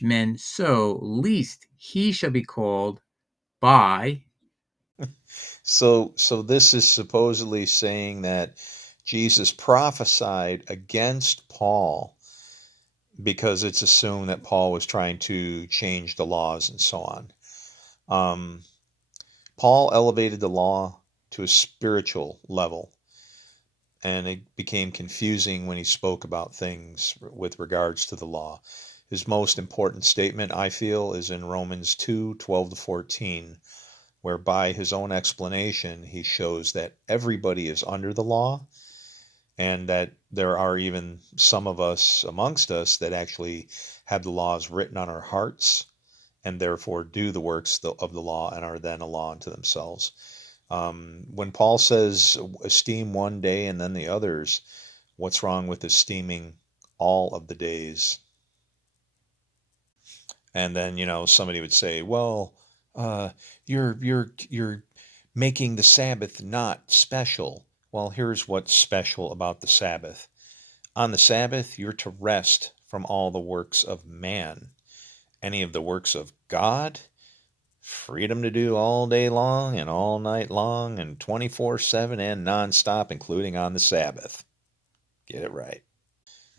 much men sow, least he shall be called by. So this is supposedly saying that Jesus prophesied against Paul because it's assumed that Paul was trying to change the laws and so on. Um, Paul elevated the law to a spiritual level, and it became confusing when he spoke about things with regards to the law. His most important statement, I feel, is in Romans 2:12 to 14, where by his own explanation he shows that everybody is under the law and that there are even some of us amongst us that actually have the laws written on our hearts and therefore do the works of the law and are then a law unto themselves. When Paul says esteem one day and then the others, what's wrong with esteeming all of the days? And then, somebody would say, well, you're making the Sabbath not special. Well, here's what's special about the Sabbath. On the Sabbath, you're to rest from all the works of man. Any of the works of God, freedom to do all day long and all night long and 24/7 and nonstop, including on the Sabbath. Get it right.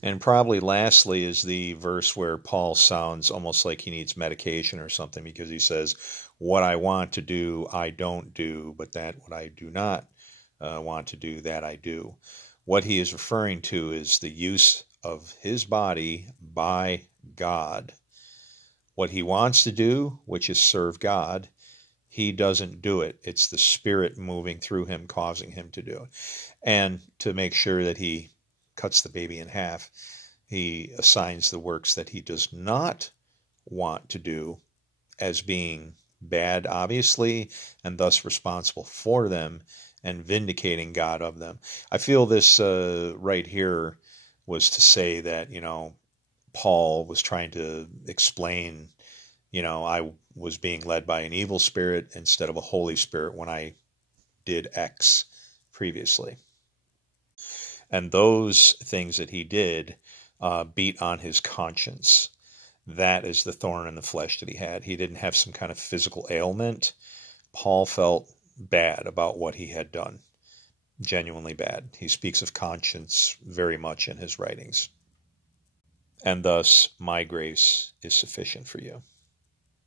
And probably lastly is the verse where Paul sounds almost like he needs medication or something, because he says, what I want to do, I don't do, but that what I do not want to do, that I do. What he is referring to is the use of his body by God. What he wants to do, which is serve God, he doesn't do it. It's the Spirit moving through him, causing him to do it. And to make sure that he cuts the baby in half, he assigns the works that he does not want to do as being bad, obviously, and thus responsible for them and vindicating God of them. I feel this right here was to say that, Paul was trying to explain, I was being led by an evil spirit instead of a Holy Spirit when I did X previously. And those things that he did beat on his conscience. That is the thorn in the flesh that he had. He didn't have some kind of physical ailment. Paul felt bad about what he had done, genuinely bad. He speaks of conscience very much in his writings. And thus, my grace is sufficient for you.